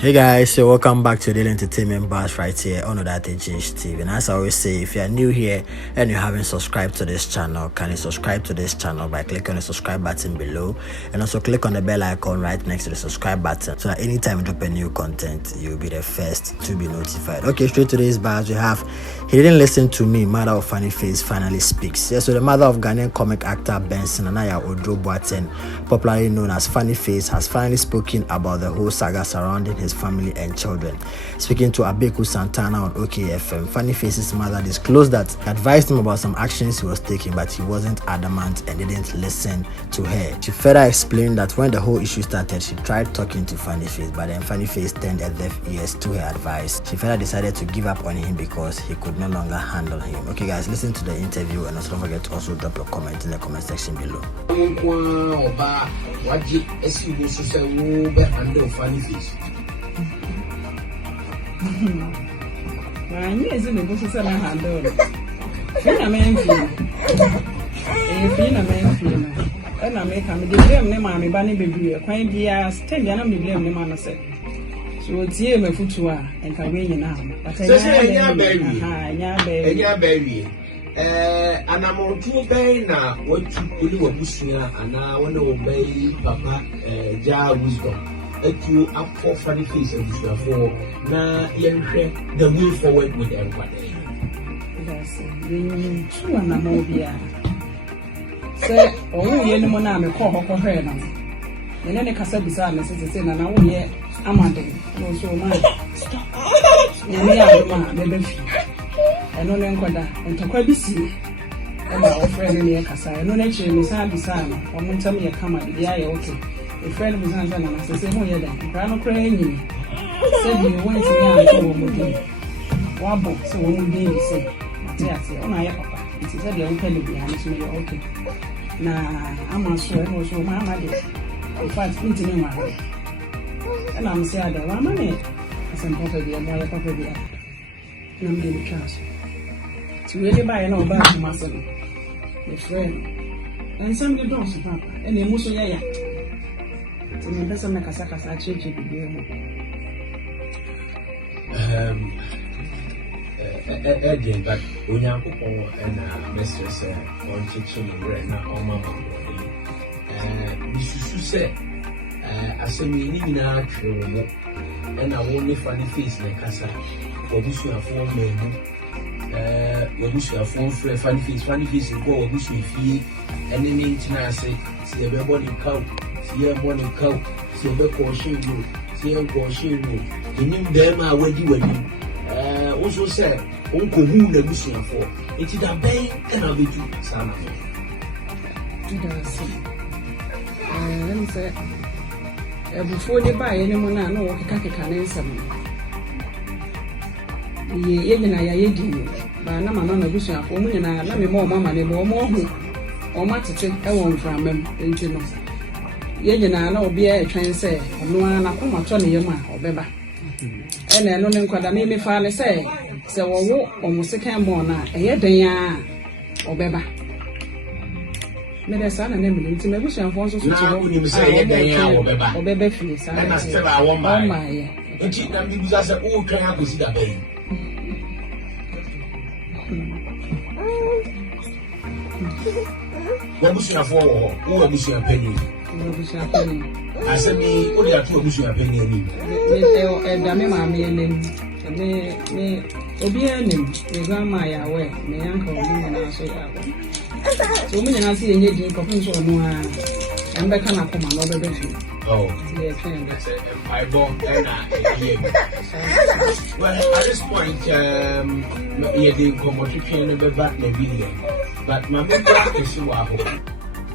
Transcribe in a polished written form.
Hey guys, so welcome back to Daily Entertainment Bars right here on that TV. And as I always say, if you are new here and you haven't subscribed to this channel, can you subscribe to this channel by clicking on the subscribe button below, and also click on the bell icon right next to the subscribe button so that anytime we drop a new content, you'll be the first to be notified. Okay, straight to today's bars, we have He Didn't Listen to Me, Mother of Funny Face finally speaks. Yeah, so the mother of Ghanaian comic actor Benson Anaya Odro Boateng, popularly known as Funny Face, has finally spoken about the whole saga surrounding his family and children. Speaking to Abeku Santana on OKFM, Funny Face's mother disclosed that he advised him about some actions he was taking, but he wasn't adamant and didn't listen to her. She further explained that when the whole issue started, she tried talking to Funny Face, but then Funny Face turned a deaf ears to her advice. She further decided to give up on him because he could no longer handle him. Okay guys, listen to the interview, and also don't forget to also drop your comment in the comment section below. And I make a blame name and Banny baby, a quaint years, 10 years, and blame the man said. So it's here, my foot to her, and can win now. But I baby. And I'm on 2 bay now. What you were pushing, and now when obey Papa, Jar wisdom. If you up for Funny Face and for now, you the way forward with everybody. Yes, you two and a mobile. Say, oh, you know, I'm a call her hair now. And then I can say, beside me, since I know, yeah, I'm on them. No, so much. Stop. And only Uncle and to quite busy. And my friend in the Casa, and no nature, Miss Andy Sam, or won't tell me a come at the eye, okay. A friend was answering, and I said, oh, yeah, then, I'm praying. Said you went to the other Wabble, so won't be the same. Yes, oh, my papa. It is a young penny behind me, okay. Nah, I'm not sure, no, so my mother. In fact, into my way. And I'm sad that one money. As I'm property and my property. And I'm getting cash. To really buy an old bag to myself. A friend. And some of the dogs, papa. And the muso yaya. To me, that's a Nakasaka, I change it. Again, but when you go and mistress on kitchen right now, on my mom, Mrs. say, I saw me in our true, and I only Funny Face like Casa, or wish you have 4 men, wish you have 4 Funny Face, and go, wish you fee, and then I say, see a body cow, see a body cow, see a back or shame you, see a go shame you, and you them are ready when you also said. Uncle who the mission for it is a bay and I'll be too son. Let me say, before they buy anyone, I know what can answer me. Ye, even I did, but I'm not a vision for me, and I love me more, mamma, and more, or much to take a one from them into no. Ye, and I know be a train say, no one, I come at Tony Yama or Beba. And I don't know what I made me finally say. So, almost a can born now, a year day or Beba. Made a son and Emily to my wish and force to say, or Beba fees. I must tell I won't buy my ear. And she can be as an old can to see the baby. What was your for? Who was your penny? I said, me, only a 2 was your penny. And Mammy and me. Obianim, the grandma, away, my uncle, and I say, so many I see a lady copping so no, and back on up on my mother. Oh, yes, I bought well, at this point, yeah, the commodity can never back the video, but my mother is so